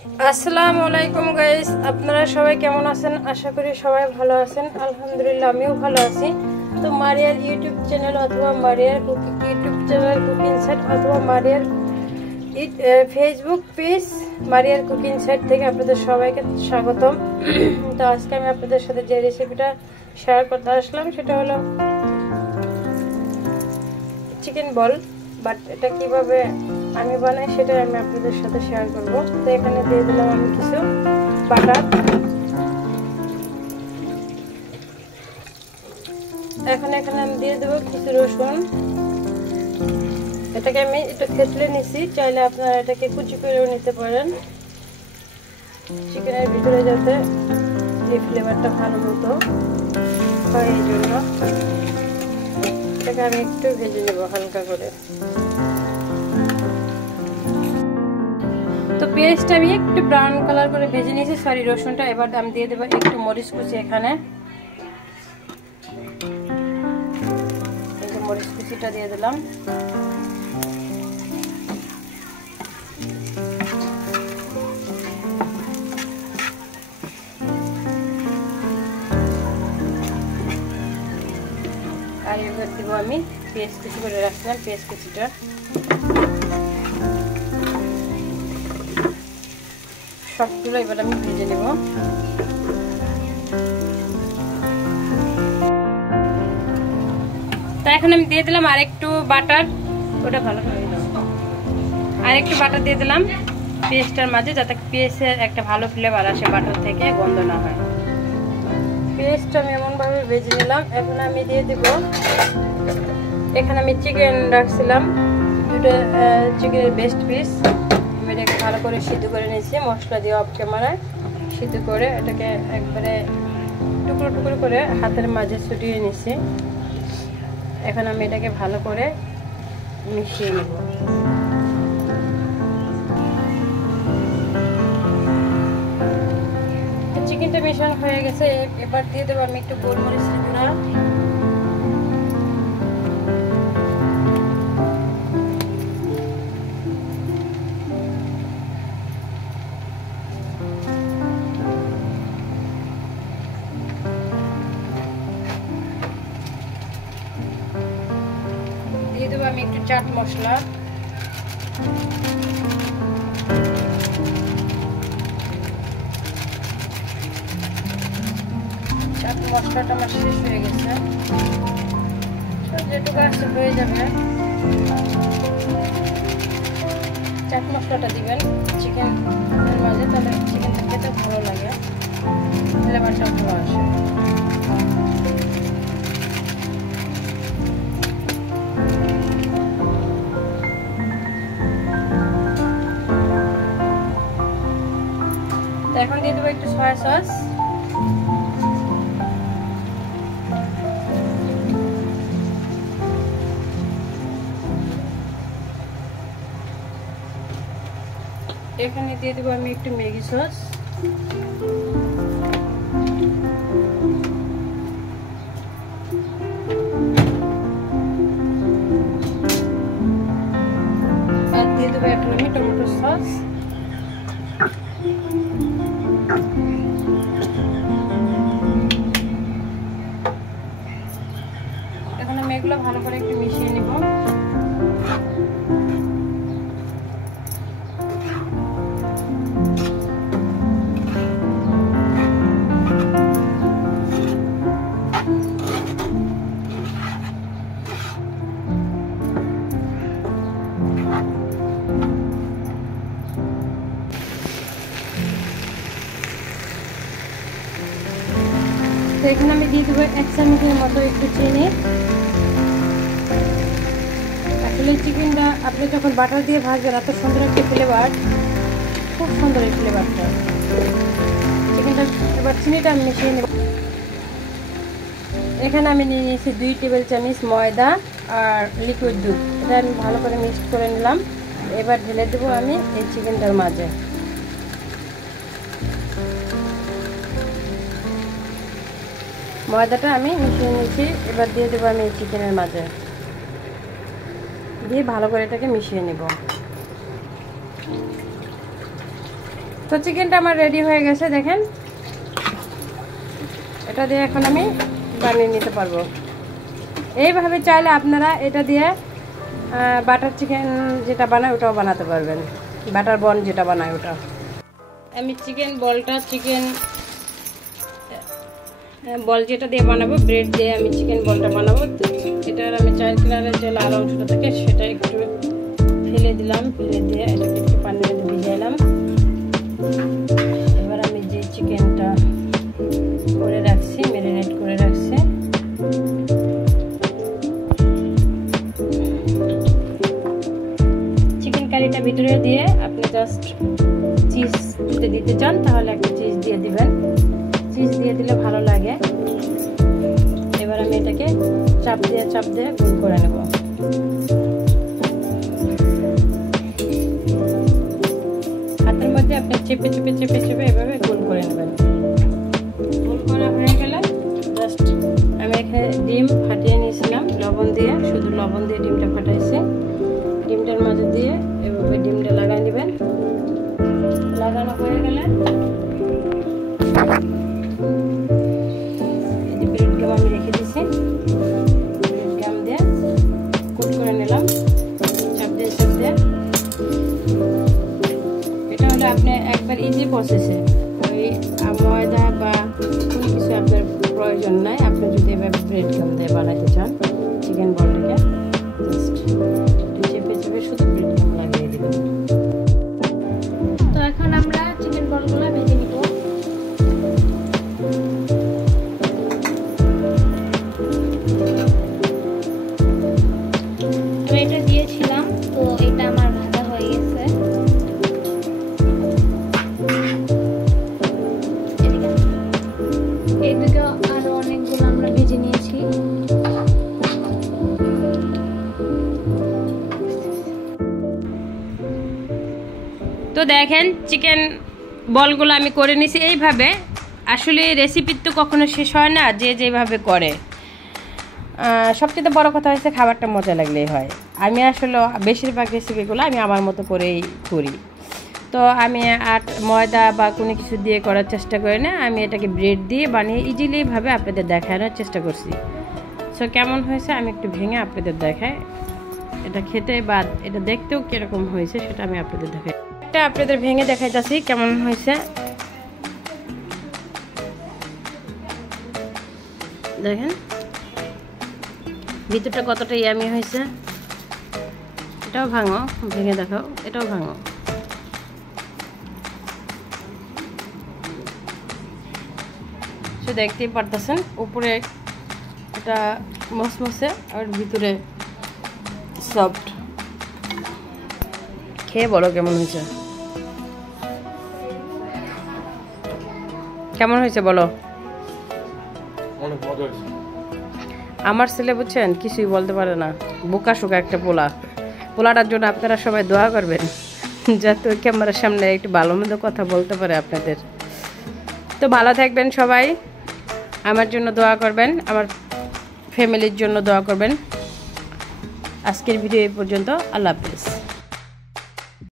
আসসালামু আলাইকুম গাইস, আপনারা সবাই কেমন আছেন? আশা করি সবাই ভালো আছেন। আলহামদুলিল্লাহ আমিও ভালো আছি। তো মারিয়ার ইউটিউব চ্যানেল অথবা মারিয়ার ইউটিউব চ্যানেল কুকিং সেট অথবা মারিয়ার ফেসবুক পেজ মারিয়ার কুকিং সেট থেকে আপনাদের সবাইকে স্বাগতম। তো আজকে আমি আপনাদের সাথে যে রেসিপিটা শেয়ার করতে আসলাম সেটা হলো চিকেন বল। বাট এটা কিভাবে আমি বানাই সেটাই আমি আপনাদের সাথে শেয়ার করব। তো এখানে দিয়ে দিলাম আমি কিছু বাটার, এখানে আমি দিয়ে দেবো কিছু রসুন। এটাকে আমি একটু থেতলে নিছি, চাইলে আপনারা এটাকে কুচি করেও নিতে পারেন, চিকেনের ভিতরে যাতে এই ফ্লেভারটা ভালো মতো হয় এই জন্য। এটাকে আমি একটু ভেজে নেব হালকা করে। তো পেঁয়াজটা আমি একটু ব্রাউন কালার করে ভেজে নিয়েছি, সরি রসুনটা। এবার আমি দিয়ে দেবো একটু মরিচ কুচি, এখানে এই যে মরিচ কুচিটা দিয়ে দিলাম। আর এবার দেবো আমি পেঁয়াজ কুচি করে রাখলাম, পেঁয়াজ কুচিটা। সবগুলো এবার আমি ভেজে নেব। তা এখন আমি দিয়ে দিলাম আরেকটু বাটার, ওটা ভালো করে দাও। আরেকটু বাটার দিয়ে দিলাম পেঁয়াজটার মাঝে, যাতে পেঁয়াজের একটা ভালো ফ্লেভার আসে, বাটার থেকে গন্ধ না হয়। পেঁয়াজটা আমি এমনভাবে ভেজে নিলাম। এখন আমি দিয়ে দেব, এখানে আমি চিকেন রাখছিলাম, দুটো চিকেনের বেস্ট পিস। এটাকে ভালো করে সিদ্ধ করে নিয়েছি মশলা দিয়ে, অফ ক্যামেরায় সিদ্ধ করে এটাকে একবারে টুকরো টুকরো করে হাতের মাঝে ছড়িয়ে নিয়েছি। এখন আমি এটাকে ভালো করে মিশিয়ে নেব। চিকেনটা মিশানো হয়ে গেছে। এবার দিয়ে দেবো আমি একটু গোলমরিচের গুঁড়া, দিয়ে দেবো আমি একটু চাট মশলা, চাট মশলাটা আমার শেষ হয়ে গেছে, যেটুকু আসতে হয়ে যাবে। চাট মশলাটা দিবেন চিকেনের মাঝে, তাহলে চিকেনটা খেতে ভালো লাগে, ফ্লেভারটা ভালো আসে। এখন দিয়ে দেবো একটু সয়া সস, এখানে দিয়ে দেবো আমি একটু ম্যাগি সস, আর দিয়ে দেবো এখন আমি টমেটো সস। এখন আমি এগুলো ভালো করে একটু মিশিয়ে নেব। তো এখানে আমি দিয়ে দেবো 1 চামচের মতো একটু চিনি। আসলে চিকেনটা আপনি যখন বাটার দিয়ে ভাজবেন এত সুন্দর একটা ফ্লেভার, খুব সুন্দর এই ফ্লেভারটা চিকেনটা। এবার চিনিটা আমি মিশিয়ে নেব। এখানে আমি নিয়ে নিয়েছি 2 টেবিল চামচ ময়দা আর লিকুইড দুধ, এটা আমি ভালো করে মিক্স করে নিলাম। এবার ঢেলে দেবো আমি এই চিকেনটার মাঝে। ময়দাটা আমি মিশিয়ে নিয়েছি, এবার দিয়ে দেবো আমি এই চিকেনের মাঝে, দিয়ে ভালো করে এটাকে মিশিয়ে নেব। তো চিকেনটা আমার রেডি হয়ে গেছে দেখেন। এটা দিয়ে এখন আমি বানিয়ে নিতে পারবো। এইভাবে চাইলে আপনারা এটা দিয়ে বাটার চিকেন যেটা বানায় ওটাও বানাতে পারবেন, বাটার বন যেটা বানায় ওটা। আমি চিকেন বল যেটা দিয়ে বানাবো, ব্রেড দিয়ে আমি চিকেন বলটা বানাবো। এটার আমি 4 কিনারের যে লাল অংশটা থাকে সেটা একটু ফেলে দিলাম, ফেলে দিয়ে এটাকে একটু পানির মধ্যে ভিজাইলাম। এবার আমি যে চিকেনটা করে রাখছি, ম্যারিনেট করে রাখছি, চিকেন কারিটা ভিতরে দিয়ে আপনি জাস্ট চিজ যদি দিতে চান তাহলে একটা চিজ দিয়ে দিবেন, চিজ দিয়ে দিলে ভালো লাগে। এবার আমি এটাকে চাপ দিয়ে গোল করে নেব। হাতের মধ্যে আপনি চেপে এভাবে গোল করে নেবেন। গোল করা হয়ে গেলে জাস্ট আমি এখানে ডিম ফাটিয়ে নিয়েছিলাম লবণ দিয়ে, শুধু লবণ দিয়ে ডিমটা ফাটাইছি। ডিমটার মাঝে দিয়ে এভাবে ডিমটা লাগাই নেবেন। লাগানো হয়ে গেলে ব্রেড গাম আমি রেখে দিয়েছি, ব্রেড গাম দিয়ে কোট করে নিলাম চাপ দিয়ে। এটা হলো আপনি একবার ইজি প্রসেসে, ওই ময়দা বা কোনো কিছু আপনার প্রয়োজন নাই। আপনি যদি এভাবে ব্রেড গাম দিয়ে বানাতে চান চিকেন বলটাকে, জাস্ট চেপে শুধু ব্রেড গাম লাগিয়ে দেবেন। তো এখন আমরা চিকেন বলগুলো ভেজে নিব। তো এটা দিয়েছিলাম, তো এটা আমার ভাজা হয়ে গেছে। এদিকে আরো অনেকগুলো আমরা ভেজে নিয়েছি। তো দেখেন চিকেন বলগুলো আমি করে নিছি এইভাবে। আসলে রেসিপির তো কখনো শেষ হয় না, যে যেভাবে করে। সবচেয়ে বড় কথা হচ্ছে খাবারটা মজা লাগলেই হয়। আমি আসলে বেশিরভাগ রেসিপিগুলো আমি আমার মতো করেই করি। তো আমি ময়দা বা কোনো কিছু দিয়ে করার চেষ্টা করি না, আমি এটাকে ব্রেড দিয়ে বানিয়ে ইজিলিভাবে আপনাদের দেখানোর চেষ্টা করছি। সো কেমন হয়েছে আমি একটু ভেঙে আপনাদের দেখাই। এটা খেতে বা এটা দেখতেও কীরকম হয়েছে সেটা আমি আপনাদের দেখাই। এটা আপনাদের ভেঙে দেখাই যাচ্ছি কেমন হয়েছে। দেখেন ভিতরটা কতটা ইয়ামি হয়েছে। এটাও ভাঙো, ভেঙে দেখাও, এটাও ভাঙো। সে দেখতেই পারতেছেন উপরে এটা মসমসে আর ভিতরে সফট। খেয়ে বলো কেমন হয়েছে, কেমন হয়েছে বলো। আমার ছেলে বুঝছেন কিছুই বলতে পারে না, বোকা শোকা একটা পোলাটার জন্য আপনারা সবাই দোয়া করবেন যাতে ওই ক্যামেরার সামনে একটু ভালো মন্দ কথা বলতে পারে আপনাদের। তো ভালো থাকবেন সবাই, আমার জন্য দোয়া করবেন, আমার ফ্যামিলির জন্য দোয়া করবেন। আজকের ভিডিও এই পর্যন্ত, আল্লাহ হাফেজ।